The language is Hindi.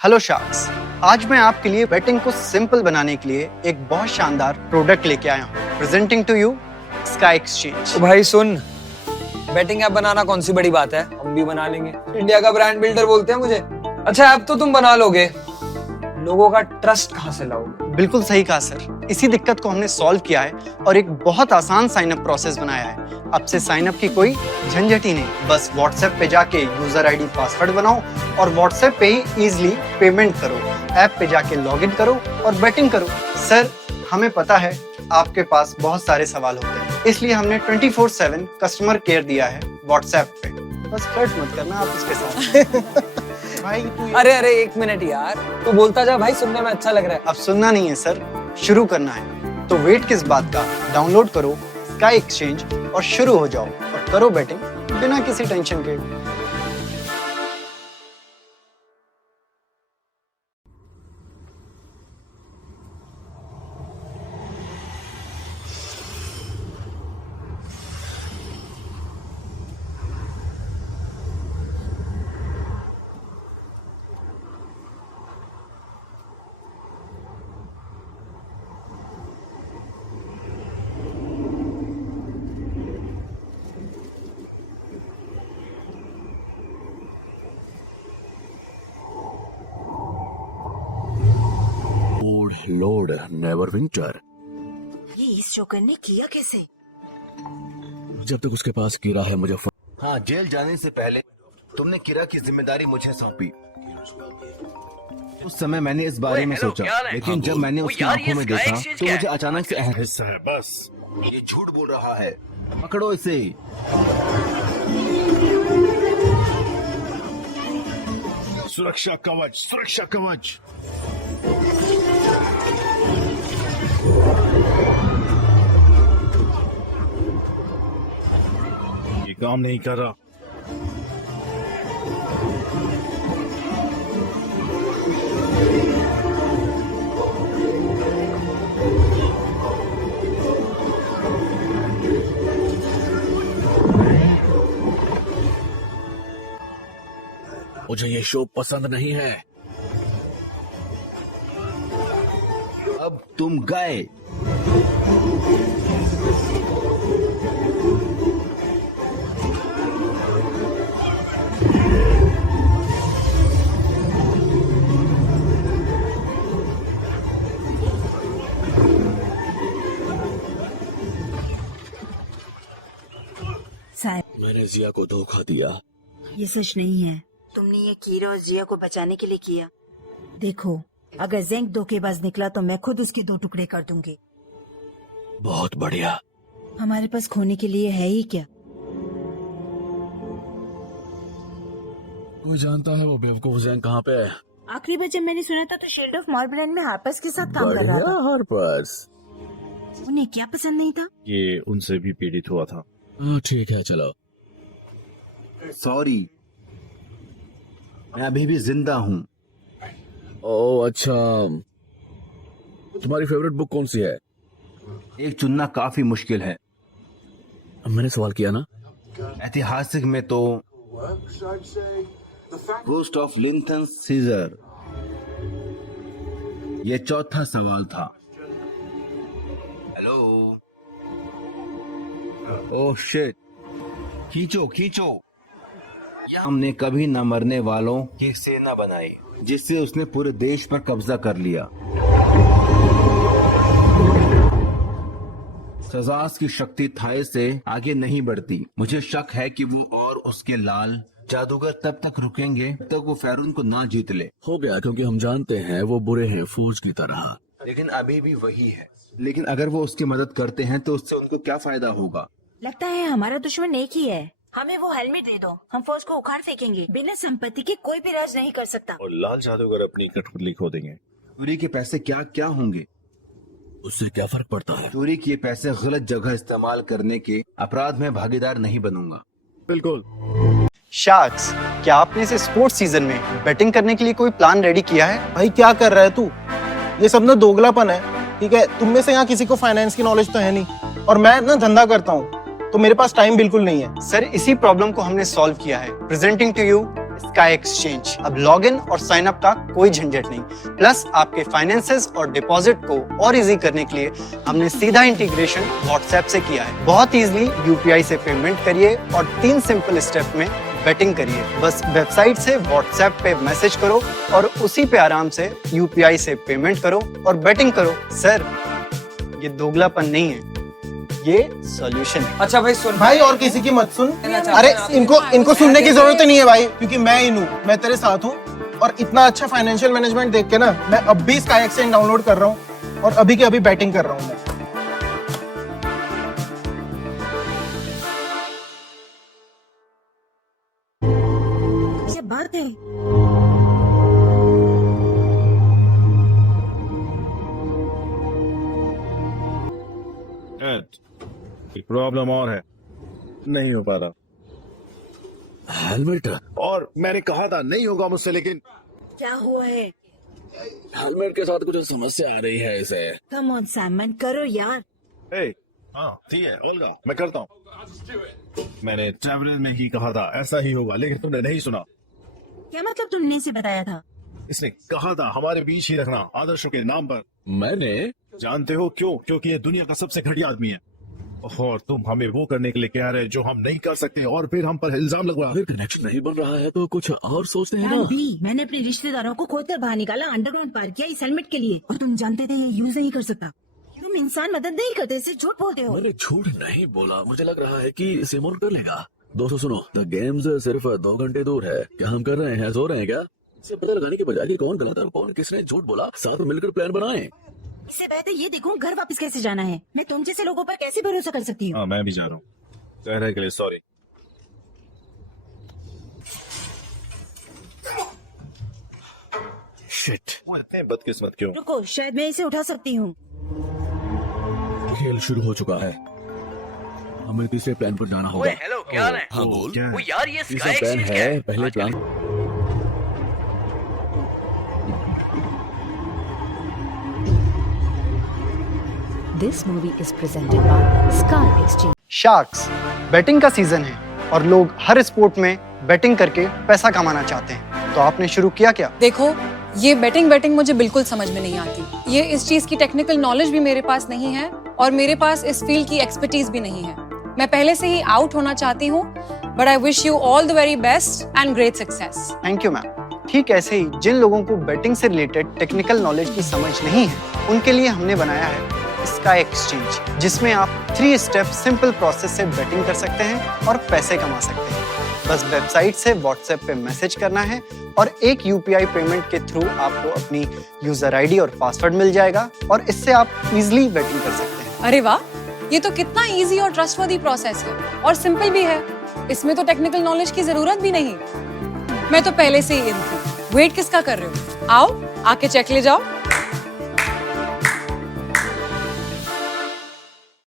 हेलो शार्क्स, आज मैं आपके लिए बेटिंग को सिंपल बनाने के लिए एक बहुत शानदार प्रोडक्ट लेके आया हूँ। Presenting to you Sky Exchange. तो भाई सुन, बेटिंग ऐप बनाना कौन सी बड़ी बात है, हम भी बना लेंगे। इंडिया का ब्रांड बिल्डर बोलते हैं मुझे। अच्छा ऐप तो तुम बना लोगे, लोगों का ट्रस्ट कहाँ से लाओगे? बिल्कुल सही कहा सर, इसी दिक्कत को हमने सॉल्व किया है और एक बहुत आसान साइन अप प्रोसेस बनाया है। अब से साइन अप की कोई झंझट ही नहीं, बस व्हाट्सएप पे जाके यूजर आईडी पासवर्ड बनाओ और व्हाट्सएप पे ही इजीली पेमेंट करो। ऐप पे जाके लॉगिन करो और बेटिंग करो। सर, हमें पता है आपके पास बहुत सारे सवाल होते हैं, इसलिए हमने 24/7 कस्टमर केयर दिया है व्हाट्सएप पे। बस फ्लर्ट मत करना आप उसके साथ। भाई अरे एक मिनट यार, तू बोलता जा भाई, सुनने में अच्छा लग रहा है। अब सुनना नहीं है सर, शुरू करना है। तो वेट किस बात का, डाउनलोड करो स्काई एक्सचेंज और शुरू हो जाओ और करो बेटिंग बिना किसी टेंशन के। लॉर्ड नेवरविंटर। ये इस जोकर ने किया कैसे? जब तक उसके पास कीरा है मुझे हाँ, जेल जाने से पहले तुमने किरा की जिम्मेदारी मुझे सौंपी। उस समय मैंने इस बारे में सोचा, लेकिन जब मैंने उसकी आंखों में देखा तो मुझे अचानक से हिस्सा है बस। ये झूठ बोल रहा है, पकड़ो इसे। सुरक्षा कवच, सुरक्षा कवच। ये काम नहीं कर रहा। मुझे ये शो पसंद नहीं है। अब तुम गए। साहब, मैंने जिया को धोखा दिया। ये सच नहीं है। तुमने ये कीरा और जिया को बचाने के लिए किया। देखो, अगर जेंग धोखेबाज निकला तो मैं खुद उसके 2 टुकड़े कर दूंगी। बहुत बढ़िया। हमारे पास खोने के लिए है ही क्या? कोई जानता है वो बेवकूफ जैन कहाँ पे है? आखिरी बार जब मैंने सुना था तो शील्ड ऑफ मॉर्बलैंड में हार्पर्स के साथ काम कर रहा था। हार्पर्स। उन्हें क्या पसंद नहीं था? ये उनसे भी पीड़ित हुआ था। ठीक है, चलो। सॉरी, मैं अभी भी जिंदा हूँ। ओह अच्छा, तुम्हारी फेवरेट बुक कौन सी है? एक चुनना काफी मुश्किल है। मैंने सवाल किया ना। ऐतिहासिक में तो गोस्ट ऑफ लिंथन सीजर। ये चौथा सवाल था। हेलो। ओह शिट, खींचो खींचो। हमने कभी न मरने वालों की सेना बनाई, जिससे उसने पूरे देश पर कब्जा कर लिया। सजास की शक्ति थाई से आगे नहीं बढ़ती। मुझे शक है कि वो और उसके लाल जादूगर तब तक रुकेंगे जब तक वो फेरून को ना जीत ले। हो गया, क्योंकि हम जानते हैं वो बुरे हैं फौज की तरह। लेकिन अभी भी वही है। लेकिन अगर वो उसकी मदद करते हैं तो उससे उनको क्या फायदा होगा? लगता है हमारा दुश्मन एक ही है। हमें वो हेलमेट दे दो, हम फौज को उखाड़ फेंकेंगे। बिना संपत्ति के कोई भी राज नहीं कर सकता। और लाल जादूगर अपनी कठपुतली खो देंगे। चोरी के पैसे क्या क्या होंगे? उससे क्या फर्क पड़ता है? चोरी किए पैसे गलत जगह इस्तेमाल करने के अपराध में भागीदार नहीं बनूंगा। बिल्कुल। शार्क्स, क्या आपने इस स्पोर्ट्स सीजन में बेटिंग करने के लिए कोई प्लान रेडी किया है? भाई क्या कर रहा है तू? ये सब ना दोगलापन है, ठीक है? तुम में से यहाँ किसी को फाइनेंस की नॉलेज तो है नहीं, और मैं ना धंधा करता हूँ, तो मेरे पास टाइम बिल्कुल नहीं है। सर, इसी प्रॉब्लम को हमने सॉल्व किया है। Presenting to you Sky Exchange. अब लॉगिन और साइन अप का कोई झंझट नहीं। प्लस आपके फाइनेंसेस और डिपॉजिट को और इजी करने के लिए हमने सीधा इंटीग्रेशन व्हाट्सएप से किया है। बहुत इजीली यूपीआई से पेमेंट करिए और 3 सिंपल स्टेप में बेटिंग करिए। बस वेबसाइट से व्हाट्सएप पे मैसेज करो और उसी पे आराम से यूपीआई से पेमेंट करो और बेटिंग करो। सर, ये दोगलापन नहीं है, ये सॉल्यूशन है। अच्छा भाई सुन भाई और किसी की मत सुन। कहना चाहते अरे हैं आप? इनको सुनने की जरूरत ही नहीं है भाई, क्योंकि मैं इन हूँ, मैं तेरे साथ हूँ। और इतना अच्छा फाइनेंशियल मैनेजमेंट देख के ना, मैं अब भी स्काई एक्सचेंज डाउनलोड कर रहा हूँ और अभी के अभी बैटिंग कर रहा हूँ मैं। ये बात है। एक प्रॉब्लम और है, नहीं हो पा रहा। हेलमेट और मैंने कहा था नहीं होगा मुझसे, लेकिन क्या हुआ है? हेलमेट के साथ कुछ समस्या आ रही है इसे। कम ऑन साइमन, करो यार। हाँ ठीक है ओल्गा, मैं करता हूँ। मैंने ट्रैवलर में ही कहा था ऐसा ही होगा, लेकिन तुमने नहीं सुना। क्या मतलब तुमने इसे बताया था? इसने कहा था हमारे बीच ही रखना, आदर्शों के नाम पर। मैंने जानते हो क्यों? क्योंकि ये दुनिया का सबसे घटिया आदमी है और तुम हमें वो करने के लिए कह रहे जो हम नहीं कर सकते, और फिर हम पर इल्जाम लगवा। फिर कनेक्शन नहीं बन रहा है तो कुछ और सोचते हैं प्लान ना। बी, मैंने अपने रिश्तेदारों को खोदकर बाहर निकाला, अंडरग्राउंड पार किया इस हेलमेट के लिए, और तुम जानते थे ये यूज नहीं कर सकता। तुम इंसान मदद नहीं करते, सिर्फ झूठ बोलते हो। मैंने झूठ नहीं बोला, मुझे लग रहा है कि सिमोन कर लेगा। दोस्तों सुनो, द गेम्स सिर्फ 2 घंटे दूर है। क्या हम कर रहे हैं? सो रहे हैं क्या? इसे पता लगाने के बजाय कि कौन गलत है और कौन किसने झूठ बोला, साथ में मिलकर प्लान बनाएं। इससे बेहतर ये देखो घर वापस कैसे जाना है। मैं तुम जैसे लोगों पर कैसे भरोसा कर सकती हूँ? हाँ मैं भी जा रहा हूँ, कह रहे के लिए सॉरी। शिट, वो इतने बदकिस्मत क्यों? रुको, शायद मैं इसे उठा सकती हूँ। खेल शुरू हो चुका है, हमें तीसरे प्लान पर जाना होगा। हेलो, क्या हाल है? हाँ बोल। क्या है? वो यार ये तीसरा स्काई प्लान एक्सचेंज क्या है, है? पहले plan This movie is presented by Sky Exchange. Sharks, betting का सीजन है और लोग हर स्पोर्ट में बेटिंग करके पैसा कमाना चाहते हैं। तो आपने शुरू किया क्या? देखो, ये बेटिंग मुझे बिल्कुल समझ में नहीं आती। ये इस चीज की टेक्निकल नॉलेज भी मेरे पास नहीं है और मेरे पास इस फील्ड की एक्सपर्टीज भी नहीं है। मैं पहले से ही आउट होना चाहती हूँ, but I wish you all the very best and great success. Thank you ma'am. ठीक ऐसे ही जिन लोगों को बेटिंग से रिलेटेड टेक्निकल नॉलेज की समझ नहीं है, उनके लिए हमने बनाया है स्काई एक्सचेंज, जिसमें आप 3 स्टेप सिंपल प्रोसेस से बेटिंग कर सकते हैं और पैसे कमा सकते हैं। बस वेबसाइट से व्हाट्सएप पे मैसेज करना है और एक यूपीआई पेमेंट के थ्रू आपको अपनी यूजर आईडी और पासवर्ड मिल जाएगा और इससे आप इजीली बेटिंग कर सकते हैं। अरे वाह, ये तो कितना इजी और ट्रस्टवर्दी प्रोसेस है और सिंपल भी है। इसमें तो टेक्निकल नॉलेज की जरूरत भी नहीं। मैं तो पहले से ही इन थी। वेट किसका कर रहे हो? आओ, आके चेक ले जाओ।